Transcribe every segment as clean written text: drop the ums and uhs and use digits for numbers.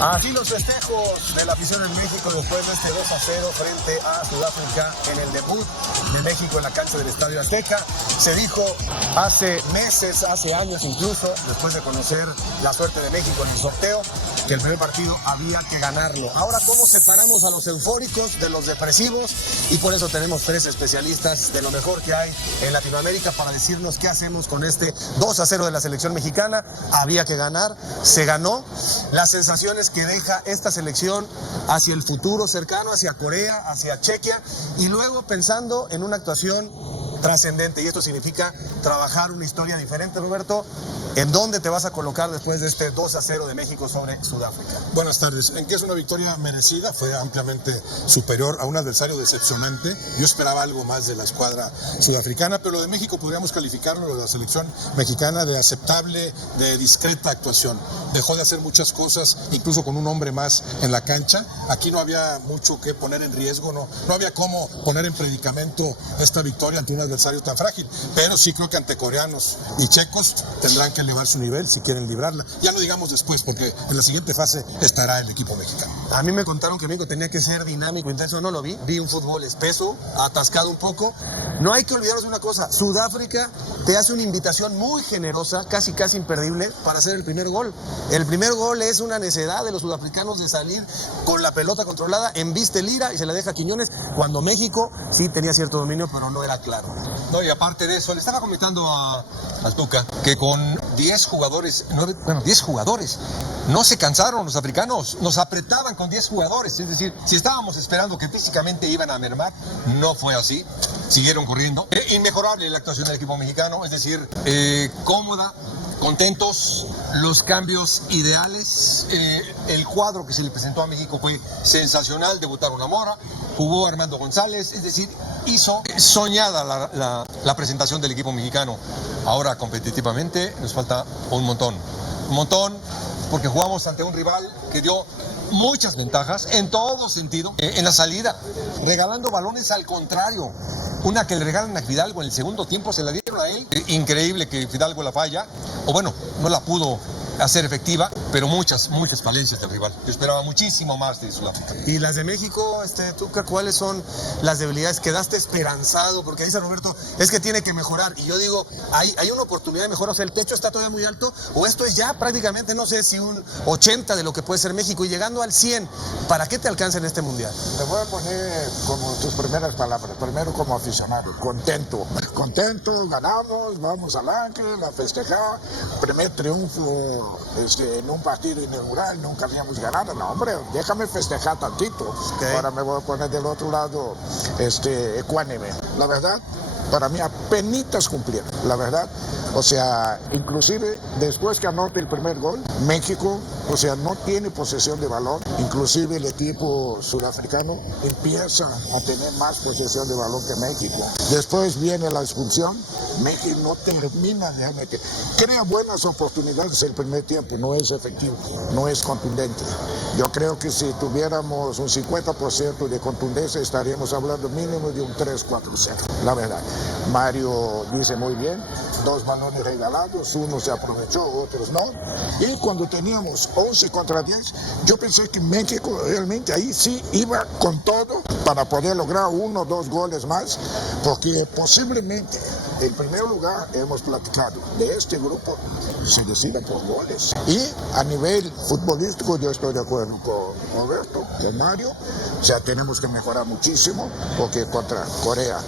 Así los festejos de la afición en México después de este 2-0 frente a Sudáfrica en el debut de México en la cancha del Estadio Azteca. Se dijo hace meses, hace años incluso, después de conocer la suerte de México en el sorteo, que el primer partido había que ganarlo. Ahora, ¿cómo separamos a los eufóricos de los depresivos? Y por eso tenemos 3 especialistas de lo mejor que hay en Latinoamérica para decirnos qué hacemos con este 2-0 de la selección mexicana. Había que ganar, se ganó. Las sensaciones que deja esta selección hacia el futuro cercano, hacia Corea, hacia Chequia, y luego pensando en una actuación trascendente, y esto significa trabajar una historia diferente. Roberto, ¿en dónde te vas a colocar después de este 2-0 de México sobre Sudáfrica? Buenas tardes. En que es una victoria merecida, fue ampliamente superior a un adversario decepcionante. Yo esperaba algo más de la escuadra sudafricana, pero lo de México podríamos calificarlo, lo de la selección mexicana, de aceptable, de discreta actuación. Dejó de hacer muchas cosas, incluso con un hombre más en la cancha. Aquí no había mucho que poner en riesgo, no había cómo poner en predicamento esta victoria ante un adversario tan frágil, pero sí creo que ante coreanos y checos tendrán que elevar su nivel si quieren librarla. Ya no digamos después, porque en la siguiente fase estará el equipo mexicano. A mí me contaron que México tenía que ser dinámico, intenso, no lo vi un fútbol espeso, atascado un poco. No hay que olvidarnos de una cosa, Sudáfrica te hace una invitación muy generosa, casi imperdible, para hacer el primer gol. El primer gol es una necedad de los sudafricanos de salir con la pelota controlada, embiste Lira y se la deja a Quiñones, cuando México sí tenía cierto dominio, pero no era claro. No, y aparte de eso, le estaba comentando al Tuca que con 10 jugadores, 10 jugadores, no se cansaron los africanos, nos apretaban con 10 jugadores, es decir, si estábamos esperando que físicamente iban a mermar, no fue así, siguieron corriendo. Inmejorable la actuación del equipo mexicano, es decir, cómoda, contentos, los cambios ideales, el cuadro que se le presentó a México fue sensacional, debutaron a Mora, jugó Armando González, es decir, hizo soñada la presentación del equipo mexicano. Ahora competitivamente nos falta un montón, porque jugamos ante un rival que dio muchas ventajas en todo sentido, en la salida, regalando balones al contrario. Una que le regalan a Fidalgo en el segundo tiempo se la dieron a él. Increíble que Fidalgo la falla, o bueno, no la pudo hacer efectiva, pero muchas falencias del rival. Yo esperaba muchísimo más de Sudáfrica. ¿Y las de México, Tuca, cuáles son las debilidades? ¿Quedaste esperanzado? Porque dice Roberto, es que tiene que mejorar. Y yo digo, hay una oportunidad de mejorar. O sea, el techo está todavía muy alto, o esto es ya prácticamente, no sé si un 80 de lo que puede ser México, y llegando al 100, ¿para qué te alcanza en este mundial? Te voy a poner como tus primeras palabras. Primero como aficionado, contento, ganamos, vamos al Ángel a festejar, primer triunfo en un partido inaugural, nunca habíamos ganado. No, hombre, déjame festejar tantito. Okay. Ahora me voy a poner del otro lado ecuánime. La verdad, para mí apenitas cumplieron, la verdad. O sea, inclusive después que anote el primer gol, México, o sea, no tiene posesión de balón. Inclusive el equipo sudafricano empieza a tener más posesión de balón que México. Después viene la expulsión, México no termina de meter. Crea buenas oportunidades el primer tiempo, no es efectivo, no es contundente. Yo creo que si tuviéramos un 50% de contundencia estaríamos hablando mínimo de un 3-4-0, la verdad. Mario dice muy bien, 2 balones regalados, uno se aprovechó, otros no. Y cuando teníamos 11 contra 10, yo pensé que México realmente ahí sí iba con todo para poder lograr 1 o 2 goles más, porque posiblemente el primer lugar, hemos platicado, de este grupo se decide por goles. Y a nivel futbolístico yo estoy de acuerdo con Roberto, con Mario, o sea, tenemos que mejorar muchísimo, porque contra Corea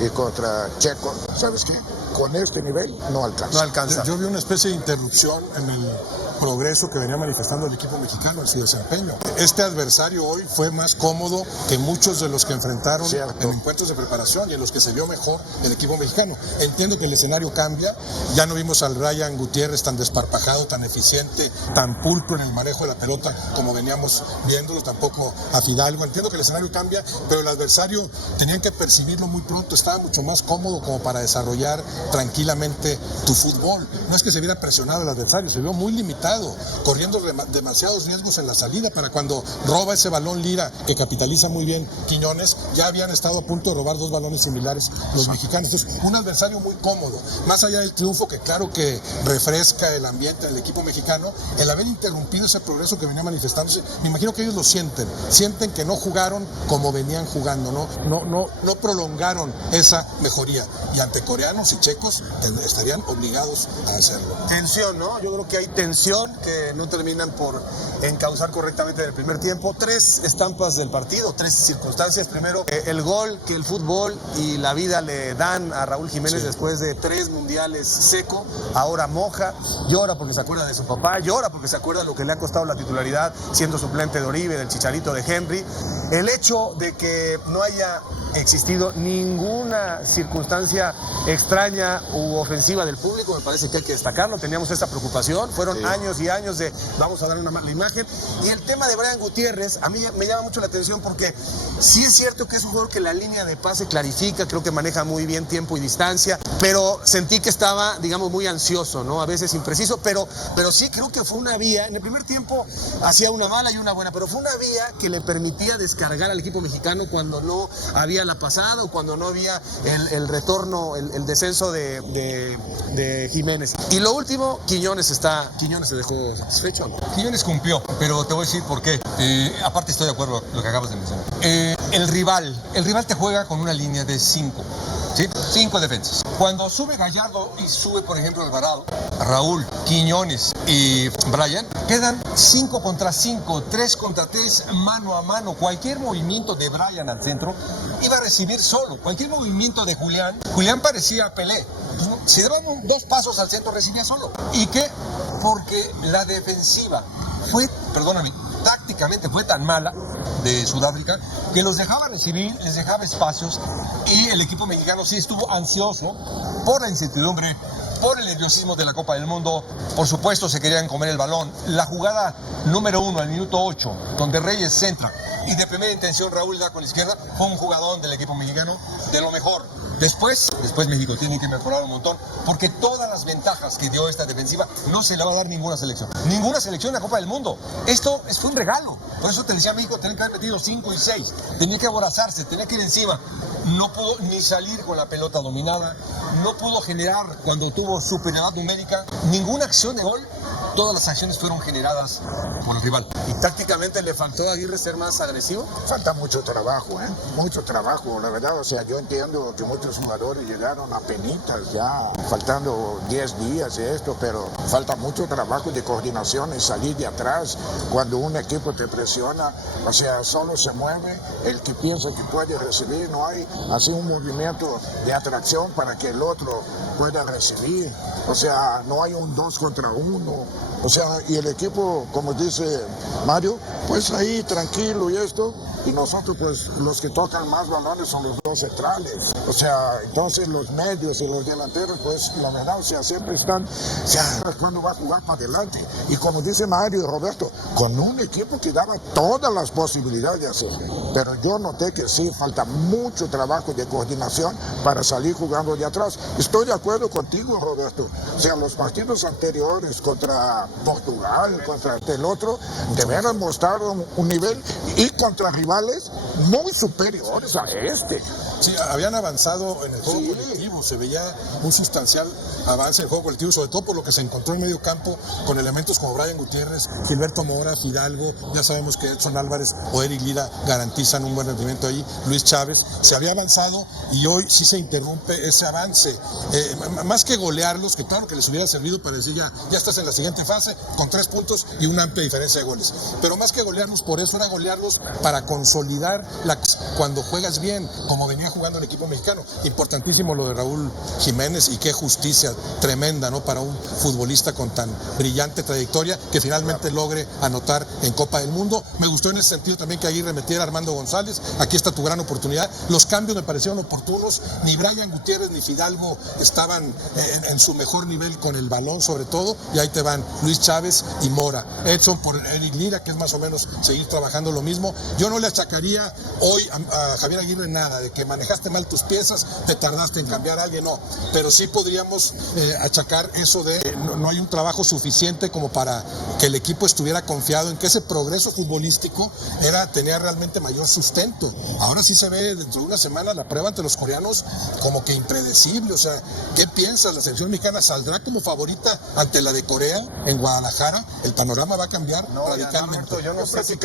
y contra Checo, ¿sabes qué? Con este nivel no alcanza. Yo vi una especie de interrupción en el progreso que venía manifestando el equipo mexicano en su desempeño. Este adversario hoy fue más cómodo que muchos de los que enfrentaron en encuentros de preparación y en los que se vio mejor el equipo mexicano. Entiendo que el escenario cambia, ya no vimos al Ryan Gutiérrez tan desparpajado, tan eficiente, tan pulcro en el manejo de la pelota como veníamos viéndolo, tampoco a Fidalgo. Entiendo que el escenario cambia, pero el adversario tenían que percibirlo muy pronto, estaba mucho más cómodo como para desarrollar tranquilamente tu fútbol. No es que se viera presionado el adversario, se vio muy limitado, corriendo demasiados riesgos en la salida para cuando roba ese balón Lira, que capitaliza muy bien Quiñones, ya habían estado a punto de robar 2 balones similares los mexicanos. Entonces, un adversario muy cómodo, más allá del triunfo que claro que refresca el ambiente del equipo mexicano, el haber interrumpido ese progreso que venía manifestándose, me imagino que ellos lo sienten que no jugaron como venían jugando, no prolongaron esa mejoría, y ante coreanos y checos estarían obligados a hacerlo. Tensión, ¿no? Yo creo que hay tensión que no terminan por encauzar correctamente en el primer tiempo. 3 estampas del partido, 3 circunstancias. Primero, el gol que el fútbol y la vida le dan a Raúl Jiménez después de 3 mundiales seco. Ahora moja, llora porque se acuerda de su papá, llora porque se acuerda lo que le ha costado la titularidad siendo suplente de Oribe, del Chicharito, de Henry. El hecho de que no haya existido ninguna circunstancia extraña u ofensiva del público, me parece que hay que destacarlo. Teníamos esa preocupación, fueron años y años de vamos a dar una mala imagen. Y el tema de Brian Gutiérrez, a mí me llama mucho la atención porque sí es cierto que es un jugador que la línea de pase clarifica, creo que maneja muy bien tiempo y distancia, pero sentí que estaba, digamos, muy ansioso, ¿no? A veces impreciso, pero sí creo que fue una vía. En el primer tiempo hacía una mala y una buena, pero fue una vía que le permitía descargar al equipo mexicano cuando no había la pasada o cuando no había el retorno, el descenso de Jiménez. Y lo último, Quiñones se dejó satisfecho, ¿no? Quiñones cumplió, pero te voy a decir por qué. Aparte estoy de acuerdo con lo que acabas de mencionar. El rival te juega con una línea de 5. ¿Sí? 5 defensas. Cuando sube Gallardo y sube, por ejemplo, Alvarado, Raúl, Quiñones y Brian, quedan 5 contra 5, 3 contra 3, mano a mano. Cualquier movimiento de Brian al centro iba a recibir solo. Cualquier movimiento de Julián parecía Pelé. Si daban 2 pasos al centro, recibía solo. ¿Y qué? Porque la defensiva tácticamente fue tan mala de Sudáfrica que los dejaba recibir, les dejaba espacios, y el equipo mexicano sí estuvo ansioso por la incertidumbre, por el nerviosismo de la Copa del Mundo. Por supuesto se querían comer el balón. La jugada número 1 al minuto 8, donde Reyes centra y de primera intención Raúl da con la izquierda, fue un jugador del equipo mexicano de lo mejor. Después México tiene que mejorar un montón, porque todas las ventajas que dio esta defensiva no se le va a dar ninguna selección. Ninguna selección en la Copa del Mundo. Esto fue un regalo. Por eso te decía, México tenía que haber metido 5 y 6. Tenía que aborazarse, tenía que ir encima. No pudo ni salir con la pelota dominada. No pudo generar, cuando tuvo superioridad numérica, ninguna acción de gol. Todas las acciones fueron generadas por el rival. ¿Y tácticamente le faltó a Aguirre ser más agresivo? Falta mucho trabajo, mucho trabajo, la verdad. O sea, yo entiendo que muchos jugadores llegaron a penitas ya, faltando 10 días y esto, pero falta mucho trabajo de coordinación y salir de atrás. Cuando un equipo te presiona, o sea, solo se mueve el que piensa que puede recibir, no hay así un movimiento de atracción para que el otro pueda recibir. O sea, no hay un 2 contra 1. O sea, y el equipo, como dice Mario, pues ahí tranquilo y esto. Y nosotros, pues, los que tocan más balones son los 2 centrales. O sea, entonces los medios y los delanteros, pues, la verdad, o sea, siempre están, o sea, cuando va a jugar para adelante. Y como dice Mario y Roberto, con un equipo que daba todas las posibilidades de hacerlo. Pero yo noté que sí, falta mucho trabajo de coordinación para salir jugando de atrás. Estoy de acuerdo contigo, Roberto. O sea, los partidos anteriores contra Portugal, contra el otro, debieron mostrar un nivel, y contra rivales muy superiores a este. Sí, habían avanzado en el juego colectivo, se veía un sustancial avance en el juego colectivo, sobre todo por lo que se encontró en medio campo con elementos como Brian Gutiérrez, Gilberto Mora, Fidalgo. Ya sabemos que Edson Álvarez o Eric Lira garantizan un buen rendimiento ahí, Luis Chávez. Se había avanzado y hoy sí se interrumpe ese avance. Más que golearlos, que claro que les hubiera servido para decir ya estás en la siguiente fase con 3 puntos y una amplia diferencia de goles. Pero más que golearlos por eso, era golearlos para consolidar cuando juegas bien, como venía jugando el equipo mexicano. Importantísimo lo de Raúl Jiménez, y qué justicia tremenda, ¿no?, para un futbolista con tan brillante trayectoria, que finalmente logre anotar en Copa del Mundo. Me gustó en ese sentido también que Aguirre metiera a Armando González. Aquí está tu gran oportunidad. Los cambios me parecieron oportunos. Ni Brian Gutiérrez ni Fidalgo estaban en su mejor nivel con el balón, sobre todo, y ahí te van Luis Chávez y Mora. Edson por Eric Lira, que es más o menos seguir trabajando lo mismo. Yo no le achacaría hoy a Javier Aguirre nada de que manejaste mal tus piezas, te tardaste en cambiar a alguien, no. Pero sí podríamos achacar eso de no hay un trabajo suficiente como para que el equipo estuviera confiado en que ese progreso futbolístico tenía realmente mayor sustento. Ahora sí se ve dentro de una semana la prueba ante los coreanos como que impredecible. O sea, ¿qué piensas? ¿La selección mexicana saldrá como favorita ante la de Corea en Guadalajara? El panorama va a cambiar radicalmente. Yo no sé si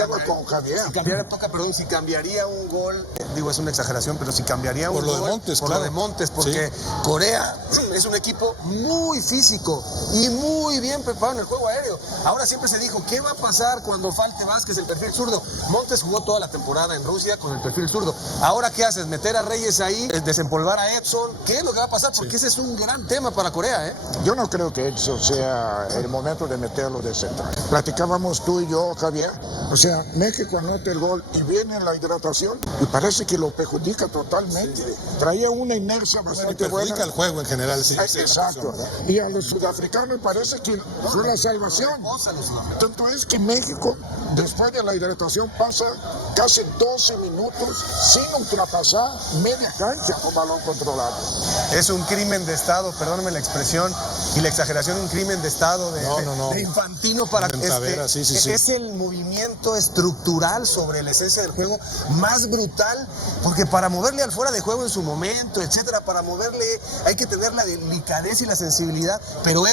cambiaría un gol, digo, es una exageración, pero si cambiaría un gol por lo de Montes, porque Corea es un equipo muy físico y muy bien preparado en el juego aéreo. Ahora siempre se dijo, ¿qué va a pasar cuando falte Vázquez, el perfil zurdo? Montes jugó toda la temporada en Rusia con el perfil zurdo. Ahora, ¿qué haces? ¿Meter a Reyes ahí? ¿Desempolvar a Edson? ¿Qué es lo que va a pasar? Porque ese es un gran tema para Corea, ¿eh? Yo no creo que Edson sea el momento de meterlo de central. Platicábamos tú y yo, Javier. O sea, México anota el gol y viene la hidratación y parece que lo perjudica totalmente. Traía una inercia bastante buena. Perjudica el juego en general, sí. Exacto. Y a los sudafricanos parece que fue la salvación. Tanto es que México, después de la hidratación, pasa casi 12 minutos sin ultrapasar media cancha con balón controlado. Es un crimen de Estado, perdónenme la expresión y la exageración, un crimen de Estado de Infantino para sí. Es el movimiento estructural sobre la esencia del juego más brutal, porque para moverle al fuera de juego en su momento, etcétera, para moverle hay que tener la delicadeza y la sensibilidad, pero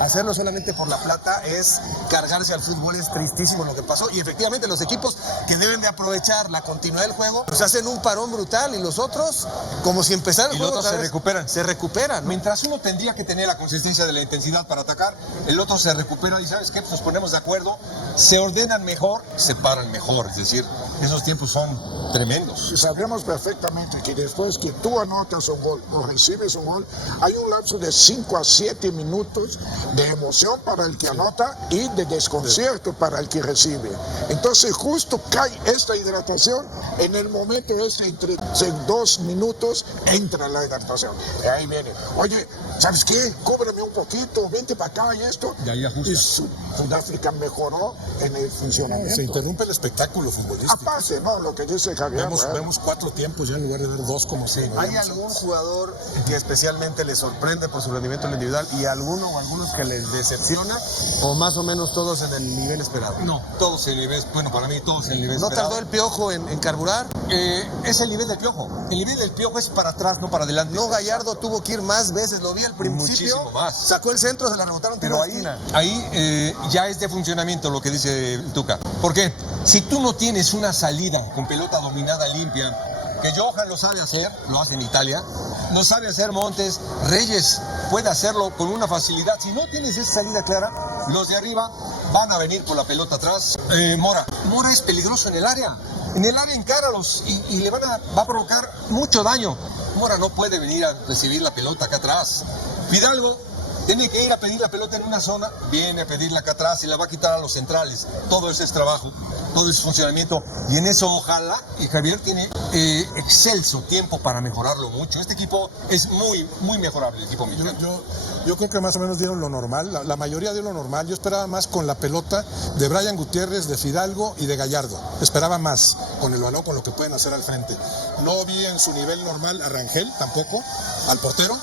hacerlo solamente por la plata es cargarse al fútbol. Es tristísimo lo que pasó y efectivamente los equipos que deben de aprovechar la continuidad del juego pues hacen un parón brutal y los otros como si empezara el juego los otros se recuperan, ¿no? Mientras uno tendría que tener la consistencia de la intensidad para atacar, el otro se recupera y ¿sabes qué? Pues nos ponemos de acuerdo, se ordenan mejor, se paran mejor, es decir, esos tiempos son tremendos. Sabemos perfectamente que después que tú anotas un gol o recibes un gol, hay un lapso de 5 a 7 minutos de emoción para el que anota y de desconcierto para el que recibe. Entonces justo cae esta hidratación en el momento entre 2 minutos entra la hidratación. Y ahí viene, oye, ¿sabes qué? Cúbreme un poquito, vente para acá y esto. Y ahí ajusta. Y Sudáfrica mejoró en el funcionamiento. Se interrumpe el espectáculo futbolístico. Aparte, no, lo que dice Javier. Vemos 4 tiempos ya en lugar de ver 2 como si. ¿Hay algún jugador que especialmente les sorprende por su rendimiento en lo individual y algunos que les decepciona, o más o menos todos en el nivel esperado? No, todos en el nivel, bueno, para mí todos en el nivel esperado. ¿No tardó el Piojo en carburar? Es el nivel del Piojo. El nivel del Piojo es para atrás, no para adelante. No, Gallardo tuvo que ir más veces, lo vi al principio. Muchísimo más. Sacó el centro, se la rebotaron. Pero ahí ya es de funcionamiento lo que dice Tuca. ¿Por qué? Si tú no tienes una salida con pelota dominada limpia, que Johan lo sabe hacer, lo hace en Italia, lo sabe hacer Montes, Reyes puede hacerlo con una facilidad. Si no tienes esa salida clara, los de arriba van a venir por la pelota atrás. Mora es peligroso en el área. En el área encáralos y le va a provocar mucho daño. Mora no puede venir a recibir la pelota acá atrás. Fidalgo tiene que ir a pedir la pelota en una zona, viene a pedirla acá atrás y la va a quitar a los centrales. Todo eso es trabajo, todo es funcionamiento. Y en eso ojalá, y Javier tiene excelso tiempo para mejorarlo mucho. Este equipo es muy, muy mejorable, el equipo mexicano. Yo creo que más o menos dieron lo normal, la mayoría dio lo normal. Yo esperaba más con la pelota de Brian Gutiérrez, de Fidalgo y de Gallardo. Esperaba más con el balón, con lo que pueden hacer al frente. No vi en su nivel normal a Rangel tampoco, al portero.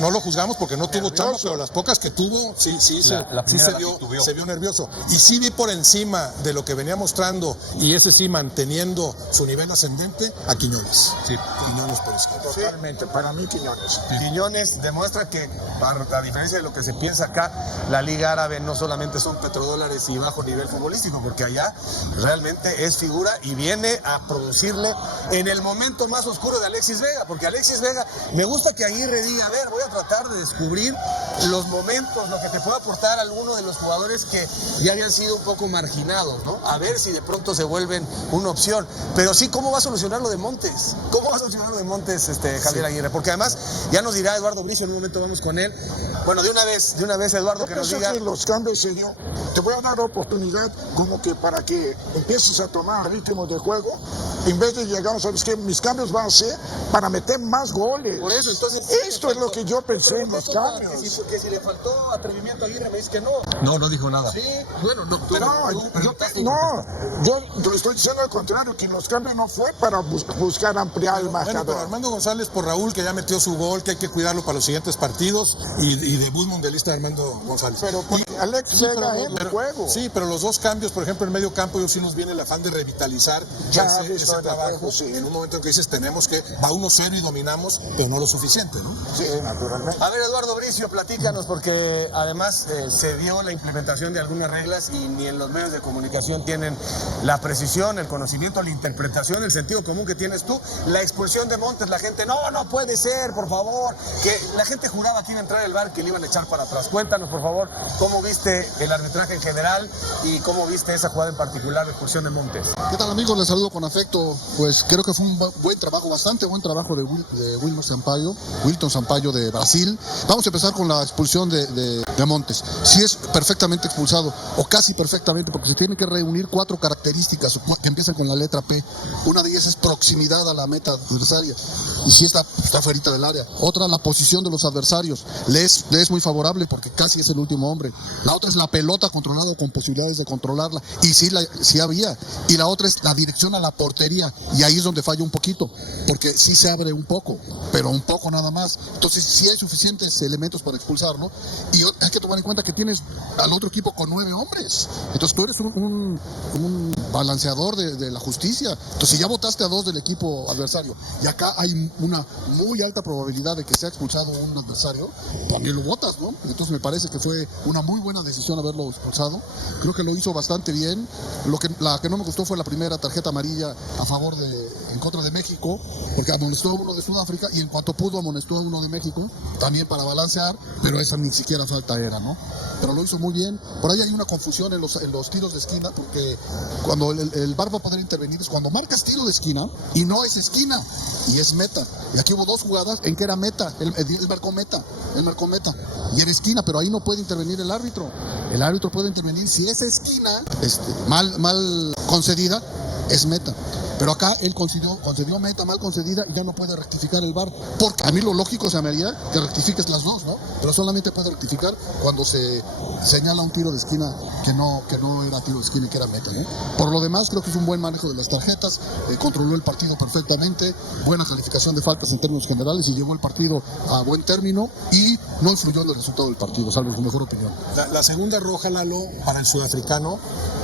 No lo juzgamos porque no tuvo chamba, pero las pocas que tuvo, sí se vio nervioso. Y sí vi por encima de lo que venía mostrando, y ese sí manteniendo su nivel ascendente, a Quiñones. Sí. Quiñones por eso. Totalmente, para mí Quiñones. Quiñones demuestra que, a diferencia de lo que se piensa acá, la Liga Árabe no solamente son petrodólares y bajo nivel futbolístico, porque allá realmente es figura y viene a producirle en el momento más oscuro de Alexis Vega, porque Alexis Vega, me gusta que Aguirre diga, a ver, voy a tratar de descubrir los momentos, lo que te puede aportar alguno de los jugadores que ya habían sido un poco marginados, ¿no? A ver si de pronto se vuelven una opción. Pero sí, ¿cómo va a solucionar lo de Montes? ¿Cómo va a solucionar lo de Montes, Javier Aguirre? Porque además, ya nos dirá Eduardo Bricio, en un momento vamos con él. Bueno, de una vez, Eduardo, que nos diga. Que los cambios se dio. Te voy a dar oportunidad como que para que empieces a tomar ritmo de juego en vez de llegar, ¿sabes qué? Mis cambios van a ser para meter más goles. Por eso, entonces... Esto es lo que yo pensé en los cambios. Que si le faltó atrevimiento a Aguirre, me dice que no. No dijo nada. Sí, Bueno, no. Yo te estoy diciendo al contrario, que los cambios no fue para buscar ampliar el Bueno, marcador. pero Armando González por Raúl, que ya metió su gol, que hay que cuidarlo para los siguientes partidos, y debut mundialista de Armando González. Pero porque Alex Vega en el juego. Sí, pero los dos cambios, por ejemplo, en medio campo, yo sí nos viene el afán de revitalizar Ya, ese estoy de trabajo. acuerdo, sí. En un momento en que dices, tenemos que, va 1-0 y dominamos, pero no lo suficiente, ¿no? Sí, naturalmente. A ver, Eduardo Bricio, platícanos, porque además se dio la implementación de algunas reglas y ni en los medios de comunicación tienen la precisión, el conocimiento, la interpretación, el sentido común que tienes tú. La expulsión de Montes, la gente, no puede ser, por favor. Que la gente juraba que iba a entrar el VAR, que le iban a echar para atrás. Cuéntanos, por favor, cómo viste el arbitraje en general y cómo viste esa jugada en particular, la expulsión de Montes. ¿Qué tal, amigos? Les saludo con afecto. Pues creo que fue un buen trabajo, bastante buen trabajo de Wilton Sampaio de Brasil. Vamos a empezar con la expulsión de Montes. Si es perfectamente expulsado, o casi perfectamente, porque se tienen que reunir 4 características que empiezan con la letra P. Una de ellas es proximidad a la meta adversaria, y si está fuera del área. Otra, la posición de los adversarios. Le es muy favorable porque casi es el último hombre. La otra es la pelota controlada, con posibilidades de controlarla, y sí había. Y la otra es la dirección a la portería, y ahí es donde falla un poquito, porque sí se abre un poco, pero un poco nada más. Entonces sí hay suficientes elementos para expulsar, ¿no? Y hay que tomar en cuenta que tienes al otro equipo con 9 hombres. Entonces tú eres un balanceador de la justicia. Entonces si ya votaste a 2 del equipo adversario, y acá hay una muy alta probabilidad de que sea expulsado un adversario, también lo votas, ¿no? Entonces me parece que fue una muy buena decisión haberlo expulsado. Creo que lo hizo bastante bien. La que no me gustó fue la primera tarjeta amarilla en contra de México, porque amonestó a uno de Sudáfrica, y en cuanto pudo amonestó a uno de México, también para balancear, pero esa ni siquiera falta era, ¿no? Pero lo hizo muy bien. Por ahí hay una confusión en los tiros de esquina, porque cuando el VAR va a poder intervenir es cuando marcas tiro de esquina y no es esquina, y es meta. Y aquí hubo 2 jugadas en que era meta, él marcó meta, y era esquina, pero ahí no puede intervenir el árbitro. El árbitro puede intervenir si esa esquina mal concedida es meta. Pero acá él concedió meta mal concedida y ya no puede rectificar el VAR. Porque a mí lo lógico se me haría que rectifiques las 2, ¿no? Pero solamente puede rectificar cuando se señala un tiro de esquina que no era tiro de esquina y que era meta, ¿no? Por lo demás, creo que es un buen manejo de las tarjetas, controló el partido perfectamente, buena calificación de faltas en términos generales, y llevó el partido a buen término y no influyó en el resultado del partido, salvo su mejor opinión. La segunda roja, Lalo, para el sudafricano,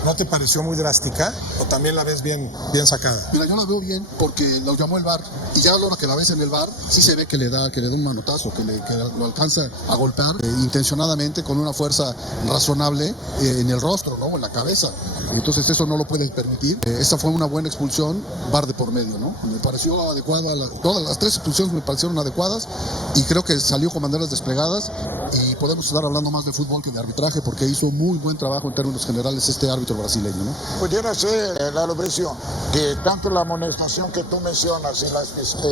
¿no te pareció muy drástica? ¿O también la ves bien sacada? Mira, yo la veo bien porque lo llamó el VAR, y ya a la hora que la ves en el VAR, sí se ve que le da un manotazo, que lo alcanza a golpear intencionadamente con una fuerza razonable en el rostro, ¿no? En la cabeza. Entonces eso no lo pueden permitir. Esta fue una buena expulsión, VAR de por medio, ¿no? Me pareció adecuada, todas las 3 expulsiones me parecieron adecuadas, y creo que salió con banderas desplegadas, y podemos estar hablando más de fútbol que de arbitraje, porque hizo muy buen trabajo en términos generales este árbitro brasileño, ¿no? Pudiera ser la presión que tanto la amonestación que tú mencionas y la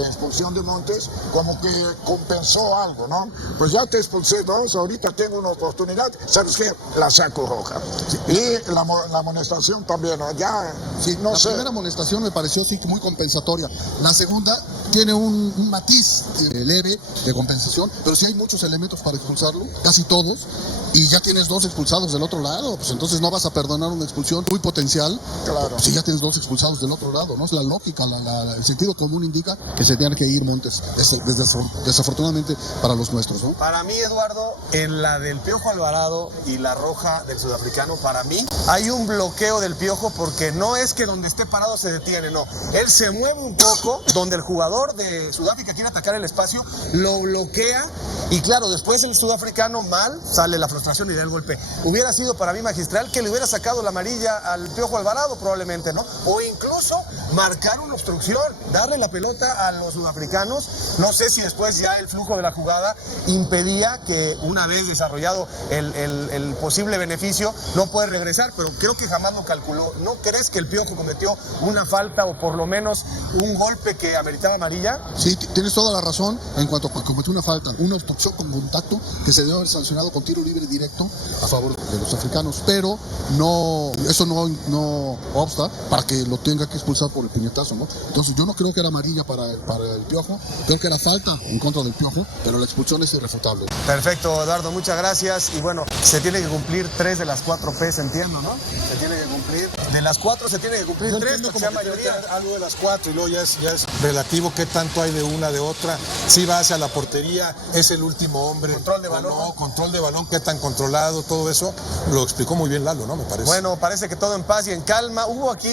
expulsión de Montes como que compensó algo, ¿no? Pues ya te expulsé 2, ahorita tengo una oportunidad, ¿sabes qué? La saco roja. Sí. Y la amonestación también, ¿no? Ya, sí, no sé. La primera amonestación me pareció sí muy compensatoria. La segunda tiene un matiz leve de compensación, pero sí hay muchos elementos para expulsarlo, casi todos, y ya tienes 2 expulsados del otro lado, pues entonces no vas a perdonar una expulsión muy potencial, claro, si ya tienes 2 expulsados del otro lado, ¿no? Es la lógica, el sentido común indica que se tiene que ir Montes, desafortunadamente para los nuestros, ¿no? Para mí, Eduardo, en la del Piojo Alvarado y la roja del sudafricano, para mí hay un bloqueo del Piojo, porque no es que donde esté parado se detiene, no. Él se mueve un poco, donde el jugador de Sudáfrica quiere atacar el espacio, lo bloquea, y claro, después el sudafricano mal, sale la frustración y da el golpe. Hubiera sido para mí magistral que le hubiera sacado la amarilla al Piojo Alvarado, probablemente, ¿no? O incluso marcar una obstrucción, darle la pelota a los sudafricanos. No sé si después ya el flujo de la jugada impedía que, una vez desarrollado el posible beneficio, no puede regresar, pero creo que jamás lo calculó. ¿No crees que el Piojo cometió una falta, o por lo menos un golpe que ameritaba amarilla? Sí, tienes toda la razón en cuanto a cometió una falta, una obstrucción con contacto que se debe haber sancionado con tiro libre directo a favor de los africanos, pero no, eso no obsta para que lo tenga había que expulsar por el puñetazo, ¿no? Entonces yo no creo que era amarilla para el Piojo, creo que era falta en contra del Piojo, pero la expulsión es irrefutable. Perfecto, Eduardo, muchas gracias. Y bueno, se tiene que cumplir 3 de las 4 P's, entiendo, ¿no? Se tiene que cumplir. De las 4 se tiene que cumplir Yo 3, entiendo porque como sea que tiene mayoría. que haber algo de las 4 y luego ya es relativo qué tanto hay de una, de otra. Si va hacia la portería, es el último hombre. Control de balón. No, control de balón, qué tan controlado, todo eso lo explicó muy bien Lalo, ¿no? Me parece. Bueno, parece que todo en paz y en calma. Hubo aquí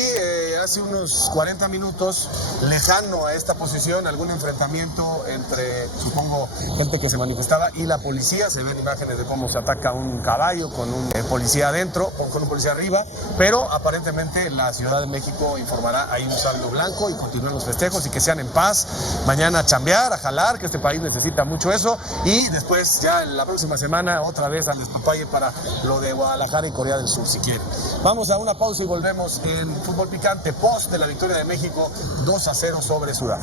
hace unos 40 minutos, lejano a esta posición, algún enfrentamiento entre, supongo, gente que se manifestaba y la policía. Se ven imágenes de cómo se ataca un caballo con un policía adentro, con un policía arriba, pero aparentemente la Ciudad de México informará ahí un saldo blanco y continúen los festejos y que sean en paz. Mañana a chambear, a jalar, que este país necesita mucho eso, y después ya en la próxima semana otra vez al despapalle para lo de Guadalajara y Corea del Sur, si quieren. Vamos a una pausa y volvemos en Fútbol Picante, post de la victoria de México 2-0 sobre Sudáfrica.